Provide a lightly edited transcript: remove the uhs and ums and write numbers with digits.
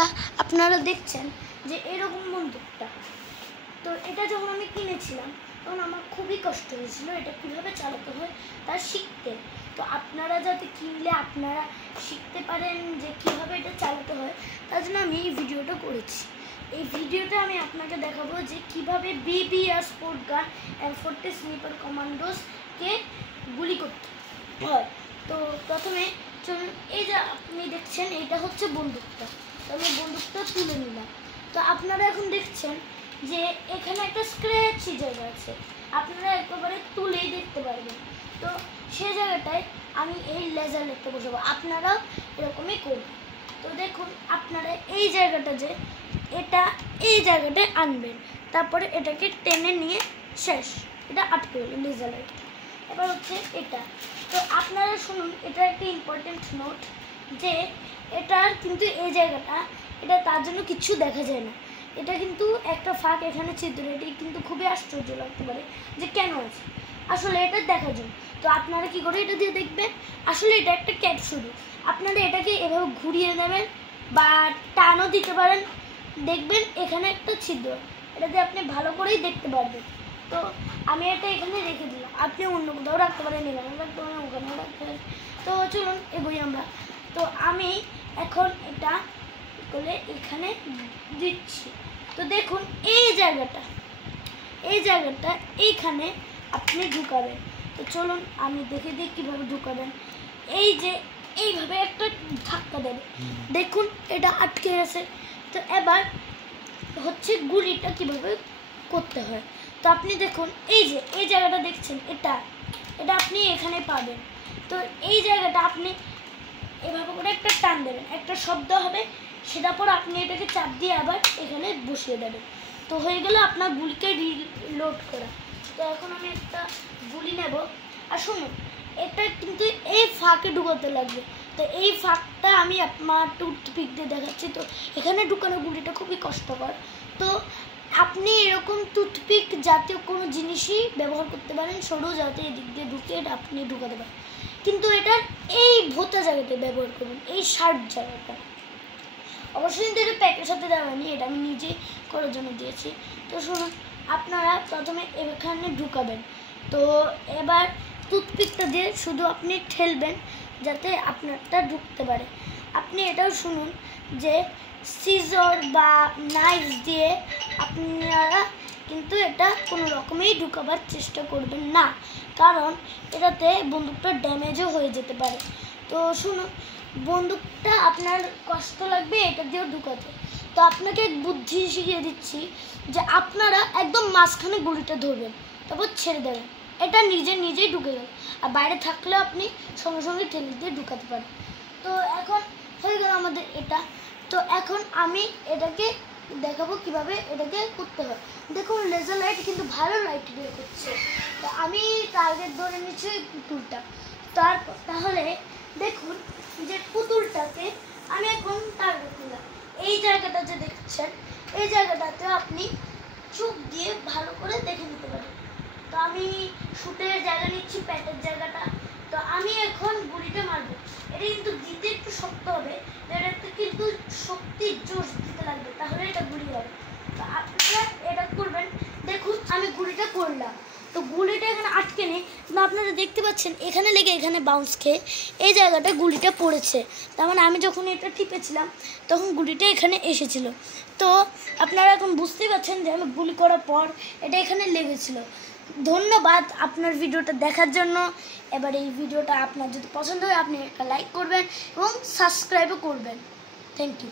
বন্ধুরা আপনারা দেখছেন যে এরকম বন্দুকটা, তো এটা যখন আমি কিনেছিলাম তখন আমার খুবই কষ্ট হয়েছিল এটা কীভাবে চালাতে হয় তা শিখতে। তো আপনারা যাতে কিনলে আপনারা শিখতে পারেন যে কীভাবে এটা চালাতে হয়, তার জন্য আমি এই ভিডিওটা করেছি। এই ভিডিওতে আমি আপনাকে দেখাবো যে কীভাবে BBR স্পোর্ট গান M40 স্নিপার কমান্ডোসকে গুলি করতে হয়। তো প্রথমে চলুন, এই যে আপনি দেখছেন এইটা হচ্ছে বন্দুকটা, তো আমি বন্দুকটা তুলে নিলাম। তো আপনারা এখন দেখছেন যে এখানে একটা স্ক্র্যাচি জায়গা আছে, আপনারা একেবারে তুলেই দেখতে পারবেন। তো সেই জায়গাটায় আমি এই লেজার লাইটটা বসাবো, আপনারাও এরকমই করবেন। তো দেখুন আপনারা এই জায়গাটা যে এটা এই জায়গাটায় আনবেন, তারপরে এটাকে টেনে নিয়ে শেষ, এটা আটকে গেল লেজার লাইট। এবার হচ্ছে এটা, তো আপনারা শুনুন, এটা একটা ইম্পর্টেন্ট নোট যে এটার কিন্তু এই জায়গাটা এটা তার জন্য কিছু দেখা যায় না, এটা কিন্তু একটা ফাঁক এখানে ছিদ্র, এটি কিন্তু খুবই আশ্চর্য লাগতে পারে যে কেন আছে, আসলে এটা দেখার জন্য। তো আপনারা কি করে এটা দিয়ে দেখবেন, আসলে এটা একটা ক্যাপ শুরু, আপনারা এটাকে এভাবে ঘুরিয়ে নেবেন বা টানও দিতে পারেন, দেখবেন এখানে একটা ছিদ্র, এটা দিয়ে আপনি ভালো করেই দেখতে পারবেন। তো আমি এটা এখানে রেখে দিলাম, আপনি অন্য কোথাও রাখতে পারেন, এখানে রাখতে পারেন, ওখানেও রাখতে পারেন। তো চলুন এগোই আমরা। তো আমি এখন এটা করে এখানে দিচ্ছি। তো দেখুন এই জায়গাটা এইখানে আপনি ঢুকাবেন। তো চলুন আমি দেখে দিই কীভাবে ঢুকাবেন। এই যে এইভাবে একটা ধাক্কা দেবে, দেখুন এটা আটকে গেছে। তো এবার হচ্ছে গুলিটা কিভাবে করতে হয়। তো আপনি দেখুন এই যে এই জায়গাটা দেখছেন, এটা আপনি এখানে পাবেন। তো এই জায়গাটা আপনি এভাবে করে একটা টান দেবেন, একটা শব্দ হবে, সেটার পর আপনি এটাকে চাপ দিয়ে আবার এখানে বসিয়ে দেবেন। তো হয়ে গেল আপনার গুলিকে রিলোড করা। তো এখন আমি একটা গুলি নেব, আর শুনুন এটা কিন্তু এই ফাঁকে ঢুকাতে লাগবে। তো এই ফাঁকটা আমি আমার টুথপিক দিয়ে দেখাচ্ছি। তো এখানে ঢুকানো গুলিটা খুবই কষ্টকর, তো আপনি এরকম টুথপিক জাতীয় কোনো জিনিসই ব্যবহার করতে পারেন, সরু, যাতে এদিক দিয়ে ঢুকে এটা আপনি ঢুকাতে পারেন। কিন্তু এটার এই ভোতা জায়গাটা ব্যবহার করুন, এই শার্প জায়গাটা। অবশ্যই কিন্তু এটা প্যাকের সাথে দেওয়া নেই, এটা আমি নিজেই করার জন্য দিয়েছি। তো শুনুন, আপনারা প্রথমে এখানে ঢুকাবেন। তো এবার টুথপিকটা দিয়ে শুধু আপনি ঠেলবেন যাতে আপনারটা ঢুকতে পারে। আপনি এটাও শুনুন যে সিজর বা নাইফ দিয়ে আপনারা কিন্তু এটা কোনো রকমেই ঢুকাবার চেষ্টা করবেন না, কারণ এটাতে বন্দুকটা ড্যামেজও হয়ে যেতে পারে। তো শুনুন, বন্দুকটা আপনার কষ্ট লাগবে এটা দিয়েও ঢুকাতে। তো আপনাকে এক বুদ্ধি শিখিয়ে দিচ্ছি যে আপনারা একদম মাঝখানে গুলিটা ধরবেন, তারপর ছেড়ে দেবেন, এটা নিজেই ঢুকে গেল, আর বাইরে থাকলে আপনি সঙ্গে সঙ্গে ঠেলে দিয়ে ঢুকাতে পারেন। তো এখন হয়ে গেল আমাদের এটা। তো এখন আমি এটাকে দেখাবো কিভাবে এটাকে করতে হয়। দেখুন লেজার লাইট কিন্তু ভালো লাইট বের করছে। তো আমি টার্গেট ধরে নিচ্ছি পুতুলটা, তাহলে দেখুন যে পুতুলটাকে আমি এখন টার্গেট নিলাম। এই জায়গাটা যে দেখছেন, এই জায়গাটাতে আপনি চোখ দিয়ে ভালো করে দেখে নিতে পারেন। তো আমি শুটের জায়গা নিচ্ছি, প্যাটের জায়গাটা। তো আমি এখন গুলিটা মারবো, এটা কিন্তু দিতে একটু শক্ত হবে, এটাতে কিন্তু শক্তির জোশ দিতে লাগবে, তাহলে এটা গুলি হবে। তো আপনারা এটা করবেন। দেখুন আমি গুলিটা করলাম, তো গুলিটা এখানে আটকে নেই, কিন্তু আপনারা দেখতে পাচ্ছেন এখানে লেগে এখানে বাউন্স খেয়ে এই জায়গাটা গুলিটা পড়েছে। তার মানে আমি যখন এটা টিপেছিলাম তখন গুলিটা এখানে এসেছিল। তো আপনারা এখন বুঝতেই পারছেন যে আমি গুলি করার পর এটা এখানে লেগেছিল। ধন্যবাদ আপনার ভিডিওটা দেখার জন্য। এবার এই ভিডিওটা আপনার যদি পছন্দ হয় আপনি একটা লাইক করবেন এবং সাবস্ক্রাইবও করবেন। Thank you.